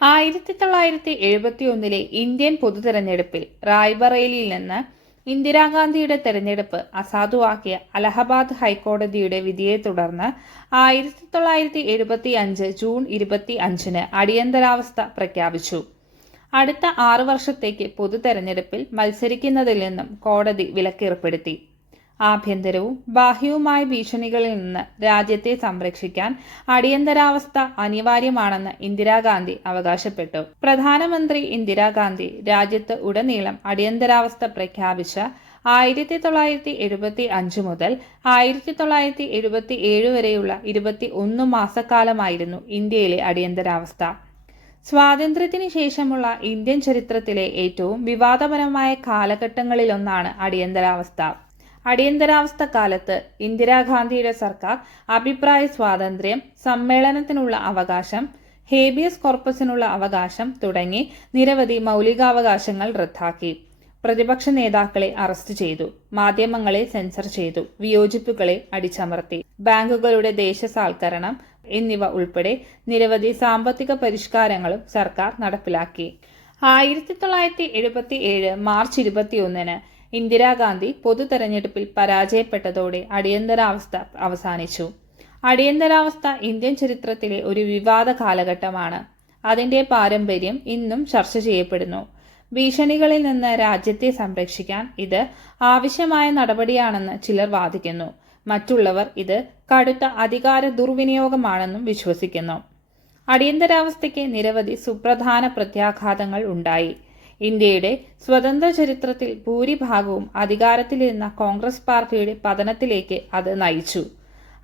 ആയിരത്തി തൊള്ളായിരത്തി എഴുപത്തി ഒന്നിലെ ഇന്ത്യൻ പൊതുതെരഞ്ഞെടുപ്പിൽ റായ്ബറേലിയിൽ നിന്ന് ഇന്ദിരാഗാന്ധിയുടെ തെരഞ്ഞെടുപ്പ് അസാധുവാക്കിയ അലഹബാദ് ഹൈക്കോടതിയുടെ വിധിയെ തുടർന്ന് ആയിരത്തി തൊള്ളായിരത്തി എഴുപത്തി അഞ്ച് ജൂൺ ഇരുപത്തി അഞ്ചിന് അടിയന്തരാവസ്ഥ പ്രഖ്യാപിച്ചു. അടുത്ത ആറു വർഷത്തേക്ക് പൊതു തെരഞ്ഞെടുപ്പിൽ മത്സരിക്കുന്നതിൽ നിന്നും കോടതി വിലക്കേർപ്പെടുത്തി. ആഭ്യന്തരവും ബാഹ്യവുമായ ഭീഷണികളിൽ നിന്ന് രാജ്യത്തെ സംരക്ഷിക്കാൻ അടിയന്തരാവസ്ഥ അനിവാര്യമാണെന്ന് ഇന്ദിരാഗാന്ധി അവകാശപ്പെട്ടു. പ്രധാനമന്ത്രി ഇന്ദിരാഗാന്ധി രാജ്യത്ത് ഉടനീളം അടിയന്തരാവസ്ഥ പ്രഖ്യാപിച്ച ആയിരത്തി തൊള്ളായിരത്തി എഴുപത്തി അഞ്ച് മുതൽ ആയിരത്തി തൊള്ളായിരത്തി എഴുപത്തി ഏഴ് വരെയുള്ള ഇരുപത്തി ഒന്ന് മാസക്കാലമായിരുന്നു ഇന്ത്യയിലെ അടിയന്തരാവസ്ഥ. സ്വാതന്ത്ര്യത്തിന് ശേഷമുള്ള ഇന്ത്യൻ ചരിത്രത്തിലെ ഏറ്റവും വിവാദപരമായ കാലഘട്ടങ്ങളിലൊന്നാണ് അടിയന്തരാവസ്ഥ. അടിയന്തരാവസ്ഥ കാലത്ത് ഇന്ദിരാഗാന്ധിയുടെ സർക്കാർ അഭിപ്രായ സ്വാതന്ത്ര്യം സമ്മേളനത്തിനുള്ള അവകാശം ഹേബിയസ് കോർപ്പസിനുള്ള അവകാശം തുടങ്ങി നിരവധി മൗലികാവകാശങ്ങൾ റദ്ദാക്കി. പ്രതിപക്ഷ നേതാക്കളെ അറസ്റ്റ് ചെയ്തു മാധ്യമങ്ങളെ സെൻസർ ചെയ്തു വിയോജിപ്പുകളെ അടിച്ചമർത്തി. ബാങ്കുകളുടെ ദേശസാൽക്കരണം എന്നിവ ഉൾപ്പെടെ നിരവധി സാമ്പത്തിക പരിഷ്കാരങ്ങളും സർക്കാർ നടപ്പിലാക്കി. ആയിരത്തി തൊള്ളായിരത്തി എഴുപത്തി ഏഴ് മാർച്ച് ഇരുപത്തിയൊന്നിന് ഇന്ദിരാഗാന്ധി പൊതു തെരഞ്ഞെടുപ്പിൽ പരാജയപ്പെട്ടതോടെ അടിയന്തരാവസ്ഥ അവസാനിച്ചു. അടിയന്തരാവസ്ഥ ഇന്ത്യൻ ചരിത്രത്തിലെ ഒരു വിവാദ കാലഘട്ടമാണ്. അതിന്റെ പാരമ്പര്യം ഇന്നും ചർച്ച ചെയ്യപ്പെടുന്നു. ഭീഷണികളിൽ നിന്ന് രാജ്യത്തെ സംരക്ഷിക്കാൻ ഇത് ആവശ്യമായ നടപടിയാണെന്ന് ചിലർ വാദിക്കുന്നു. മറ്റുള്ളവർ ഇത് കടുത്ത അധികാര ദുർവിനിയോഗമാണെന്നും വിശ്വസിക്കുന്നു. അടിയന്തരാവസ്ഥയ്ക്ക് നിരവധി സുപ്രധാന പ്രത്യാഘാതങ്ങൾ ഉണ്ടായി. ഇന്ത്യയുടെ സ്വതന്ത്ര ചരിത്രത്തിൽ ഭൂരിഭാഗവും അധികാരത്തിലിരുന്ന കോൺഗ്രസ് പാർട്ടിയുടെ പതനത്തിലേക്ക് അത് നയിച്ചു.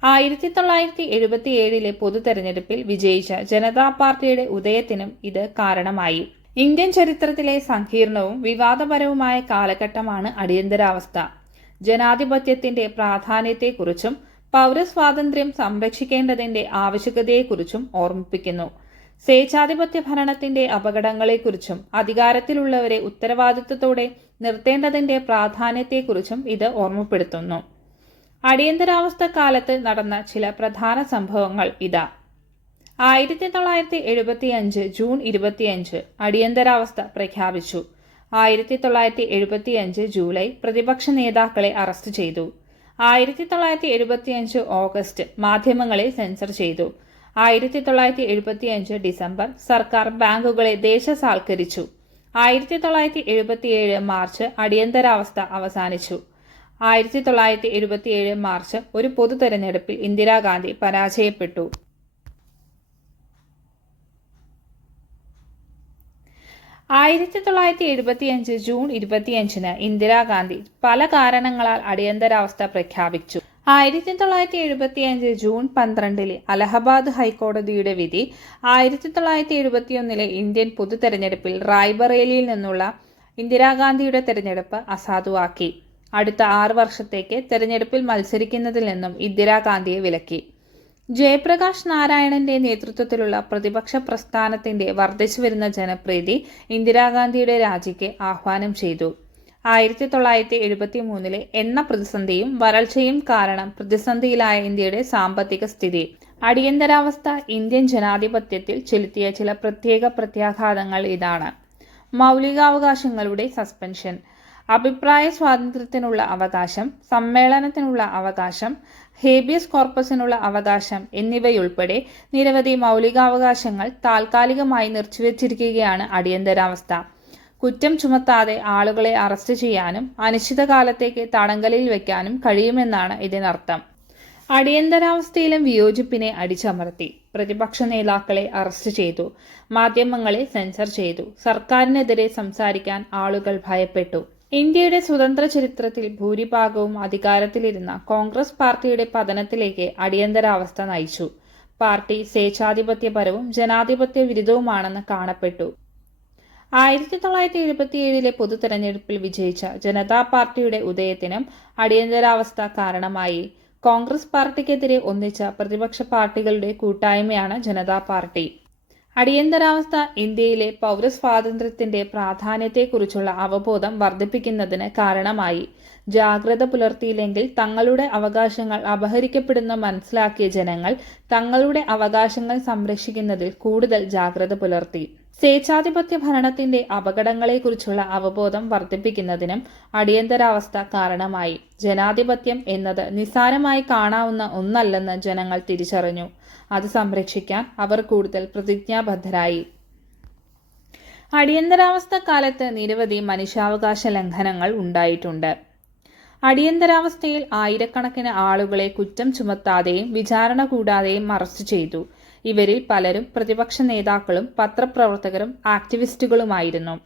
ആയിരത്തി തൊള്ളായിരത്തി എഴുപത്തി ഏഴിലെ പൊതു തെരഞ്ഞെടുപ്പിൽ വിജയിച്ച ജനതാ പാർട്ടിയുടെ ഉദയത്തിനും ഇത് കാരണമായി. ഇന്ത്യൻ ചരിത്രത്തിലെ സങ്കീർണവും വിവാദപരവുമായ കാലഘട്ടമാണ് അടിയന്തരാവസ്ഥ. ജനാധിപത്യത്തിന്റെ പ്രാധാന്യത്തെക്കുറിച്ചും പൗരസ്വാതന്ത്ര്യം സംരക്ഷിക്കേണ്ടതിന്റെ ആവശ്യകതയെക്കുറിച്ചും ഓർമ്മിപ്പിക്കുന്നു. സ്വേച്ഛാധിപത്യ ഭരണത്തിന്റെ അപകടങ്ങളെക്കുറിച്ചും അധികാരത്തിലുള്ളവരെ ഉത്തരവാദിത്വത്തോടെ നിർത്തേണ്ടതിന്റെ പ്രാധാന്യത്തെക്കുറിച്ചും ഇത് ഓർമ്മപ്പെടുത്തുന്നു. അടിയന്തരാവസ്ഥ കാലത്ത് നടന്ന ചില പ്രധാന സംഭവങ്ങൾ ഇതാ. ആയിരത്തി തൊള്ളായിരത്തി എഴുപത്തി അഞ്ച് ജൂൺ ഇരുപത്തിയഞ്ച് അടിയന്തരാവസ്ഥ പ്രഖ്യാപിച്ചു. ആയിരത്തി തൊള്ളായിരത്തി എഴുപത്തി അഞ്ച് ജൂലൈ പ്രതിപക്ഷ നേതാക്കളെ അറസ്റ്റ് ചെയ്തു. ആയിരത്തി തൊള്ളായിരത്തി എഴുപത്തിയഞ്ച് ഓഗസ്റ്റ് മാധ്യമങ്ങളെ സെൻസർ ചെയ്തു. ആയിരത്തി തൊള്ളായിരത്തി എഴുപത്തി അഞ്ച് ഡിസംബർ സർക്കാർ ബാങ്കുകളെ ദേശസാൽക്കരിച്ചു. ആയിരത്തി തൊള്ളായിരത്തി എഴുപത്തിയേഴ് മാർച്ച് അടിയന്തരാവസ്ഥ അവസാനിച്ചു. ആയിരത്തി തൊള്ളായിരത്തി എഴുപത്തിയേഴ് മാർച്ച് ഒരു പൊതു തെരഞ്ഞെടുപ്പിൽ ഇന്ദിരാഗാന്ധി പരാജയപ്പെട്ടു. ആയിരത്തി തൊള്ളായിരത്തി എഴുപത്തിയഞ്ച് ജൂൺ ഇരുപത്തിയഞ്ചിന് ഇന്ദിരാഗാന്ധി പല കാരണങ്ങളാൽ അടിയന്തരാവസ്ഥ പ്രഖ്യാപിച്ചു. ആയിരത്തി തൊള്ളായിരത്തി എഴുപത്തി അഞ്ച് ജൂൺ പന്ത്രണ്ടിലെ അലഹബാദ് ഹൈക്കോടതിയുടെ വിധി ആയിരത്തി തൊള്ളായിരത്തി എഴുപത്തിയൊന്നിലെ ഇന്ത്യൻ പൊതു തെരഞ്ഞെടുപ്പിൽ റായ്ബറേലിയിൽ നിന്നുള്ള ഇന്ദിരാഗാന്ധിയുടെ തെരഞ്ഞെടുപ്പ് അസാധുവാക്കി. അടുത്ത ആറ് വർഷത്തേക്ക് തെരഞ്ഞെടുപ്പിൽ മത്സരിക്കുന്നതിൽ നിന്നും ഇന്ദിരാഗാന്ധിയെ വിലക്കി. ജയപ്രകാശ് നാരായണന്റെ നേതൃത്വത്തിലുള്ള പ്രതിപക്ഷ പ്രസ്ഥാനത്തിന്റെ വർദ്ധിച്ചു വരുന്ന ജനപ്രീതി ഇന്ദിരാഗാന്ധിയുടെ രാജിക്ക് ആഹ്വാനം ചെയ്തു. ആയിരത്തി തൊള്ളായിരത്തി എഴുപത്തി മൂന്നിലെ എണ്ണ പ്രതിസന്ധിയും വരൾച്ചയും കാരണം പ്രതിസന്ധിയിലായ ഇന്ത്യയുടെ സാമ്പത്തിക സ്ഥിതി. അടിയന്തരാവസ്ഥ ഇന്ത്യൻ ജനാധിപത്യത്തിൽ ചെലുത്തിയ ചില പ്രത്യേക പ്രത്യാഘാതങ്ങൾ ഇതാണ്. മൗലികാവകാശങ്ങളുടെ സസ്പെൻഷൻ അഭിപ്രായ സ്വാതന്ത്ര്യത്തിനുള്ള അവകാശം സമ്മേളനത്തിനുള്ള അവകാശം ഹേബിയസ് കോർപ്പസിനുള്ള അവകാശം എന്നിവയുൾപ്പെടെ നിരവധി മൗലികാവകാശങ്ങൾ താൽക്കാലികമായി നിർത്തിവച്ചിരിക്കുകയാണ് അടിയന്തരാവസ്ഥ. കുറ്റം ചുമത്താതെ ആളുകളെ അറസ്റ്റ് ചെയ്യാനും അനിശ്ചിതകാലത്തേക്ക് തടങ്കലിൽ വയ്ക്കാനും കഴിയുമെന്നാണ് ഇതിനർത്ഥം. അടിയന്തരാവസ്ഥയിലും വിയോജിപ്പിനെ അടിച്ചമർത്തി. പ്രതിപക്ഷ നേതാക്കളെ അറസ്റ്റ് ചെയ്തു. മാധ്യമങ്ങളെ സെൻസർ ചെയ്തു. സർക്കാരിനെതിരെ സംസാരിക്കാൻ ആളുകൾ ഭയപ്പെട്ടു. ഇന്ത്യയുടെ സ്വതന്ത്ര ചരിത്രത്തിൽ ഭൂരിഭാഗവും അധികാരത്തിലിരുന്ന കോൺഗ്രസ് പാർട്ടിയുടെ പതനത്തിലേക്ക് അടിയന്തരാവസ്ഥ നയിച്ചു. പാർട്ടി സ്വേച്ഛാധിപത്യപരവും ജനാധിപത്യ വിരുദ്ധവുമാണെന്ന് കാണപ്പെട്ടു. ആയിരത്തി തൊള്ളായിരത്തി എഴുപത്തിയേഴിലെ പൊതു തെരഞ്ഞെടുപ്പിൽ വിജയിച്ച ജനതാ പാർട്ടിയുടെ ഉദയത്തിനും അടിയന്തരാവസ്ഥ കാരണമായി. കോൺഗ്രസ് പാർട്ടിക്കെതിരെ ഒന്നിച്ച പ്രതിപക്ഷ പാർട്ടികളുടെ കൂട്ടായ്മയാണ് ജനതാ പാർട്ടി. അടിയന്തരാവസ്ഥ ഇന്ത്യയിലെ പൗരസ്വാതന്ത്ര്യത്തിന്റെ പ്രാധാന്യത്തെക്കുറിച്ചുള്ള അവബോധം വർദ്ധിപ്പിക്കുന്നതിന് കാരണമായി. ജാഗ്രത പുലർത്തിയില്ലെങ്കിൽ തങ്ങളുടെ അവകാശങ്ങൾ അപഹരിക്കപ്പെടുന്ന മനസ്സിലാക്കിയ ജനങ്ങൾ തങ്ങളുടെ അവകാശങ്ങൾ സംരക്ഷിക്കുന്നതിൽ കൂടുതൽ ജാഗ്രത പുലർത്തി. സ്വേച്ഛാധിപത്യ ഭരണത്തിന്റെ അപകടങ്ങളെക്കുറിച്ചുള്ള അവബോധം വർദ്ധിപ്പിക്കുന്നതിനും അടിയന്തരാവസ്ഥ കാരണമായി. ജനാധിപത്യം എന്നത് നിസ്സാരമായി കാണാവുന്ന ഒന്നല്ലെന്ന് ജനങ്ങൾ തിരിച്ചറിഞ്ഞു. അത് സംരക്ഷിക്കാൻ അവർ കൂടുതൽ പ്രതിജ്ഞാബദ്ധരായി. അടിയന്തരാവസ്ഥ കാലത്ത് നിരവധി മനുഷ്യാവകാശ ലംഘനങ്ങൾ ഉണ്ടായിട്ടുണ്ട്. അടിയന്തരാവസ്ഥയിൽ ആയിരക്കണക്കിന് ആളുകളെ കുറ്റം ചുമത്താതെയും വിചാരണ കൂടാതെയും അറസ്റ്റ് ചെയ്തു. ഇവരിൽ പലരും പ്രതിപക്ഷ നേതാക്കളും പത്രപ്രവർത്തകരും ആക്ടിവിസ്റ്റുകളുമായിരുന്നു.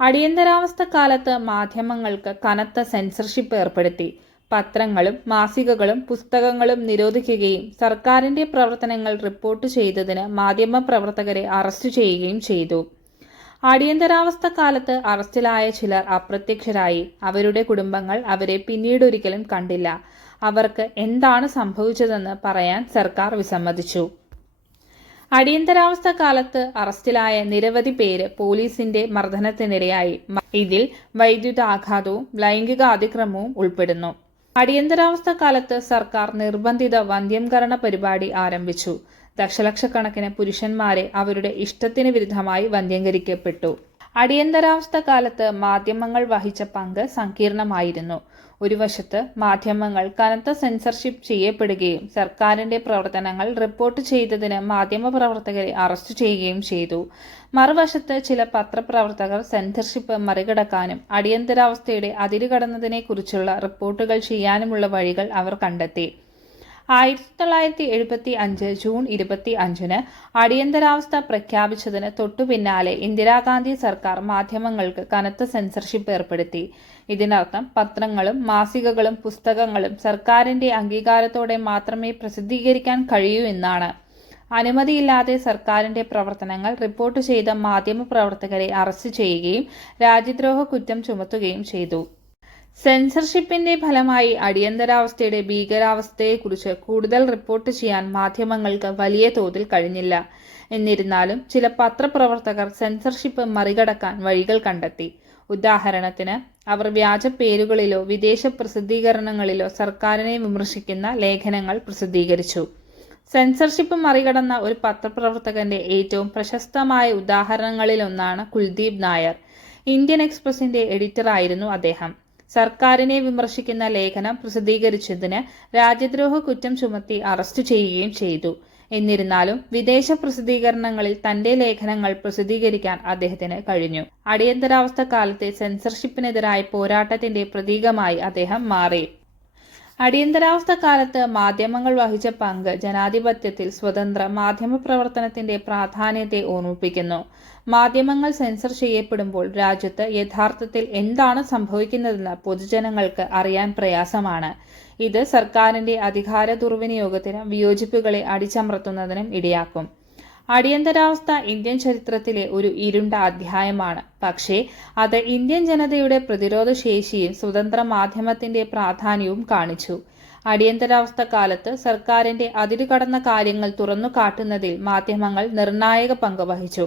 അടിയന്തരാവസ്ഥ കാലത്ത് മാധ്യമങ്ങൾക്ക് കനത്ത സെൻസർഷിപ്പ് ഏർപ്പെടുത്തി. പത്രങ്ങളും മാസികകളും പുസ്തകങ്ങളും നിരോധിക്കുകയും സർക്കാരിന്റെ പ്രവർത്തനങ്ങൾ റിപ്പോർട്ട് ചെയ്തതിന് മാധ്യമപ്രവർത്തകരെ അറസ്റ്റ് ചെയ്യുകയും ചെയ്തു. അടിയന്തരാവസ്ഥ കാലത്ത് അറസ്റ്റിലായ ചിലർ അപ്രത്യക്ഷരായി. അവരുടെ കുടുംബങ്ങൾ അവരെ പിന്നീടൊരിക്കലും കണ്ടില്ല. അവർക്ക് എന്താണ് സംഭവിച്ചതെന്ന് പറയാൻ സർക്കാർ വിസമ്മതിച്ചു. അടിയന്തരാവസ്ഥ കാലത്ത് അറസ്റ്റിലായ നിരവധി പേര് പോലീസിന്റെ മർദ്ദനത്തിനിരയായി. ഇതിൽ വൈദ്യുതാഘാതവും ലൈംഗിക അതിക്രമവും ഉൾപ്പെടുന്നു. അടിയന്തരാവസ്ഥ കാലത്ത് സർക്കാർ നിർബന്ധിത വന്ധ്യംകരണ പരിപാടി ആരംഭിച്ചു. ദശലക്ഷക്കണക്കിന് പുരുഷന്മാരെ അവരുടെ ഇഷ്ടത്തിന് വിരുദ്ധമായി വന്ധ്യംകരിക്കപ്പെട്ടു അടിയന്തരാവസ്ഥ കാലത്ത് മാധ്യമങ്ങൾ വഹിച്ച പങ്ക് സങ്കീർണമായിരുന്നു. ഒരു വശത്ത് മാധ്യമങ്ങൾ കനത്ത സെൻസർഷിപ്പ് ചെയ്യപ്പെടുകയും സർക്കാരിന്റെ പ്രവർത്തനങ്ങൾ റിപ്പോർട്ട് ചെയ്തതിന് മാധ്യമപ്രവർത്തകരെ അറസ്റ്റ് ചെയ്യുകയും ചെയ്തു. മറുവശത്ത് ചില പത്രപ്രവർത്തകർ സെൻസർഷിപ്പ് മറികടക്കാനും അടിയന്തരാവസ്ഥയുടെ അതിരുകടന്നതിനെക്കുറിച്ചുള്ള റിപ്പോർട്ടുകൾ ചെയ്യാനുമുള്ള വഴികൾ അവർ കണ്ടെത്തി. ആയിരത്തി തൊള്ളായിരത്തി എഴുപത്തി അഞ്ച് ജൂൺ ഇരുപത്തി അഞ്ചിന് അടിയന്തരാവസ്ഥ പ്രഖ്യാപിച്ചതിന് തൊട്ടുപിന്നാലെ ഇന്ദിരാഗാന്ധി സർക്കാർ മാധ്യമങ്ങൾക്ക് കനത്ത സെൻസർഷിപ്പ് ഏർപ്പെടുത്തി. ഇതിനർത്ഥം പത്രങ്ങളും മാസികകളും പുസ്തകങ്ങളും സർക്കാരിന്റെ അംഗീകാരത്തോടെ മാത്രമേ പ്രസിദ്ധീകരിക്കാൻ കഴിയൂ എന്നാണ്. അനുമതിയില്ലാതെ സർക്കാരിന്റെ പ്രവർത്തനങ്ങൾ റിപ്പോർട്ട് ചെയ്ത മാധ്യമപ്രവർത്തകരെ അറസ്റ്റ് ചെയ്യുകയും രാജ്യദ്രോഹ കുറ്റം ചുമത്തുകയും ചെയ്തു. സെൻസർഷിപ്പിന്റെ ഫലമായി അടിയന്തരാവസ്ഥയുടെ ഭീകരാവസ്ഥയെക്കുറിച്ച് കൂടുതൽ റിപ്പോർട്ട് ചെയ്യാൻ മാധ്യമങ്ങൾക്ക് വലിയ തോതിൽ കഴിഞ്ഞില്ല. എന്നിരുന്നാലും ചില പത്രപ്രവർത്തകർ സെൻസർഷിപ്പ് മറികടക്കാൻ വഴികൾ കണ്ടെത്തി. ഉദാഹരണത്തിന് അവർ വ്യാജ പേരുകളിലോ വിദേശ പ്രസിദ്ധീകരണങ്ങളിലോ സർക്കാരിനെ വിമർശിക്കുന്ന ലേഖനങ്ങൾ പ്രസിദ്ധീകരിച്ചു. സെൻസർഷിപ്പ് മറികടന്ന ഒരു പത്രപ്രവർത്തകന്റെ ഏറ്റവും പ്രശസ്തമായ ഉദാഹരണങ്ങളിലൊന്നാണ് കുൽദീപ് നായർ. ഇന്ത്യൻ എക്സ്പ്രസിന്റെ എഡിറ്ററായിരുന്നു അദ്ദേഹം. സർക്കാരിനെ വിമർശിക്കുന്ന ലേഖനം പ്രസിദ്ധീകരിച്ചതിന് രാജ്യദ്രോഹ കുറ്റം ചുമത്തി അറസ്റ്റ് ചെയ്യുകയും ചെയ്തു. എന്നിരുന്നാലും വിദേശ പ്രസിദ്ധീകരണങ്ങളിൽ തന്റെ ലേഖനങ്ങൾ പ്രസിദ്ധീകരിക്കാൻ അദ്ദേഹത്തിന് കഴിഞ്ഞു. അടിയന്തരാവസ്ഥ കാലത്തെ സെൻസർഷിപ്പിനെതിരായ പോരാട്ടത്തിന്റെ പ്രതീകമായി അദ്ദേഹം മാറി. അടിയന്തരാവസ്ഥ കാലത്ത് മാധ്യമങ്ങൾ വഹിച്ച പങ്ക് ജനാധിപത്യത്തിൽ സ്വതന്ത്ര മാധ്യമ പ്രവർത്തനത്തിന്റെ പ്രാധാന്യത്തെ ഓർമ്മിപ്പിക്കുന്നു. മാധ്യമങ്ങൾ സെൻസർ ചെയ്യപ്പെടുമ്പോൾ രാജ്യത്ത് യഥാർത്ഥത്തിൽ എന്താണ് സംഭവിക്കുന്നതെന്ന് പൊതുജനങ്ങൾക്ക് അറിയാൻ പ്രയാസമാണ്. ഇത് സർക്കാരിന്റെ അധികാര ദുർവിനിയോഗത്തിനും വിയോജിപ്പുകളെ അടിച്ചമർത്തുന്നതിനും ഇടയാക്കും. അടിയന്തരാവസ്ഥ ഇന്ത്യൻ ചരിത്രത്തിലെ ഒരു ഇരുണ്ട അധ്യായമാണ്. പക്ഷേ അത് ഇന്ത്യൻ ജനതയുടെ പ്രതിരോധ ശേഷിയും സ്വതന്ത്ര മാധ്യമത്തിന്റെ പ്രാധാന്യവും കാണിച്ചു. അടിയന്തരാവസ്ഥ കാലത്ത് സർക്കാരിന്റെ അതിരുകടന്ന കാര്യങ്ങൾ തുറന്നു കാട്ടുന്നതിൽ മാധ്യമങ്ങൾ നിർണായക പങ്ക് വഹിച്ചു.